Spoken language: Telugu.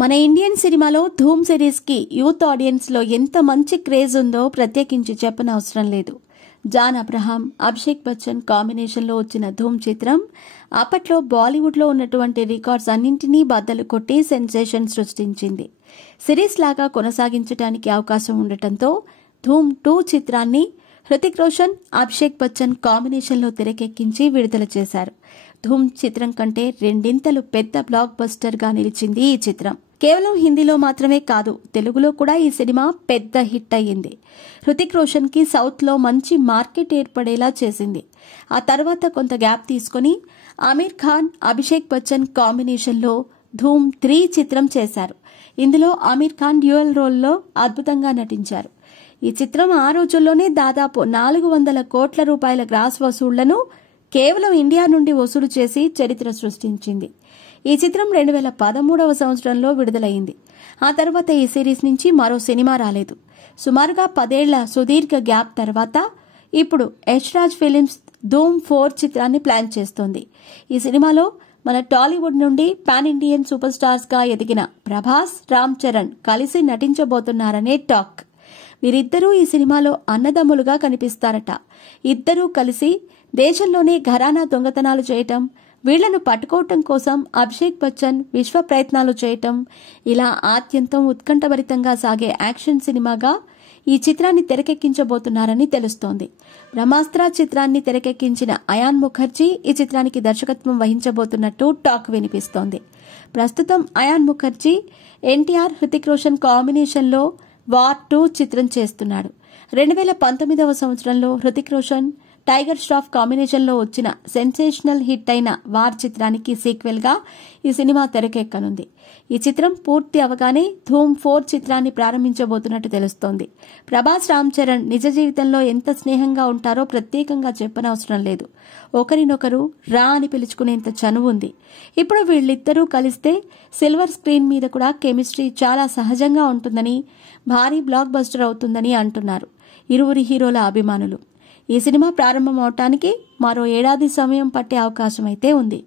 మన ఇండియన్ సినిమాలో ధూమ్ సిరీస్ కి యూత్ ఆడియన్స్ లో ఎంత మంచి క్రేజ్ ఉందో ప్రత్యేకించి చెప్పనవసరం లేదు. జాన్ అబ్రహాం, అభిషేక్ బచ్చన్ కాంబినేషన్ లో వచ్చిన ధూమ్ చిత్రం అప్పట్లో బాలీవుడ్ లో ఉన్నటువంటి రికార్డ్స్ అన్నింటినీ బద్దలు కొట్టి సెన్సేషన్ సృష్టించింది. సిరీస్ లాగా కొనసాగించడానికి అవకాశం ఉండటంతో ధూమ్ 2 చిత్రాన్ని హృతిక్ రోషన్, అభిషేక్ బచ్చన్ కాంబినేషన్ లో తెరకెక్కించి విడుదల చేశారు. ధూమ్ చిత్రం కంటే రెండింతలు పెద్ద బ్లాక్ బస్టర్ గా నిలిచింది ఈ చిత్రం. కేవలం హిందీలో మాత్రమే కాదు, తెలుగులో కూడా ఈ సినిమా పెద్ద హిట్ అయ్యింది. హృతిక్ రోషన్ కి సౌత్ లో మంచి మార్కెట్ ఏర్పడేలా చేసింది. ఆ తర్వాత కొంత గ్యాప్ తీసుకుని ఆమీర్ ఖాన్, అభిషేక్ బచ్చన్ కాంబినేషన్ లో ధూమ్ 3 చిత్రం చేశారు. ఇందులో ఆమీర్ ఖాన్ డ్యూయల్ రోల్లో అద్భుతంగా నటించారు. ఈ చిత్రం ఆ రోజుల్లోనే దాదాపు 400 కోట్ల రూపాయల గ్రాస్ వసూళ్లను కేవలం ఇండియా నుండి వసూలు చేసి చరిత్ర సృష్టించింది. ఈ చిత్రం 2013వ సంవత్సరంలో విడుదలైంది. ఆ తర్వాత ఈ సిరీస్ నుంచి మరో సినిమా రాలేదు. సుమారుగా 10 ఏళ్ల సుదీర్ఘ గ్యాప్ తర్వాత ఇప్పుడు యష్ రాజ్ ఫిలిమ్స్ ధూమ్ 4 చిత్రాన్ని ప్లాన్ చేస్తోంది. ఈ సినిమాలో మన టాలీవుడ్ నుండి పాన్ ఇండియన్ సూపర్ స్టార్స్ గా ఎదిగిన ప్రభాస్, రామ్ చరణ్ కలిసి నటించబోతున్నారనే టాక్. వీరిద్దరూ ఈ సినిమాలో అన్నదమ్ములుగా కనిపిస్తారట. ఇద్దరూ కలిసి దేశంలోనే ఘరానా దొంగతనాలు చేయటం, వీళ్లను పట్టుకోవటం కోసం అభిషేక్ బచ్చన్ విశ్వ ప్రయత్నాలు చేయటం, ఇలా ఆద్యంతం ఉత్కంఠభరితంగా సాగే యాక్షన్ సినిమాగా ఈ చిత్రాన్ని తెరకెక్కించబోతున్నారని తెలుస్తోంది. బ్రహ్మాస్త్ర చిత్రాన్ని తెరకెక్కించిన అయాన్ ముఖర్జీ ఈ చిత్రానికి దర్శకత్వం వహించబోతున్నట్టు టాక్ వినిపిస్తోంది. ప్రస్తుతం అయాన్ ముఖర్జీ ఎన్టీఆర్, హృతిక్ రోషన్ కాంబినేషన్ లో వార్ 2 చిత్రం చేస్తున్నాడు. 2019వ సంవత్సరంలో హృతిక్ రోషన్, టైగర్ ష్రాఫ్ కాంబినేషన్ లో వచ్చిన సెన్సేషనల్ హిట్ అయిన వార్ చిత్రానికి సీక్వెల్ గా ఈ సినిమా తెరకెక్కనుంది. ఈ చిత్రం పూర్తి అవగానే ధూమ్ 4 చిత్రాన్ని ప్రారంభించబోతున్నట్టు తెలుస్తోంది. ప్రభాస్, రామ్ చరణ్ నిజ జీవితంలో ఎంత స్నేహంగా ఉంటారో ప్రత్యేకంగా చెప్పనవసరం లేదు. ఒకరినొకరు రా అని పిలుచుకునేంత చనువుంది. ఇప్పుడు వీళ్ళిద్దరూ కలిస్తే సిల్వర్ స్క్రీన్ మీద కూడా కెమిస్ట్రీ చాలా సహజంగా ఉంటుందని, భారీ బ్లాక్ బస్టర్ అవుతుందని అంటున్నారు ఇరువురి హీరోల అభిమానులు. ఈ సినిమా ప్రారంభం అవటానికి మరో ఏడాది సమయం పట్టే అవకాశం అయితే ఉంది.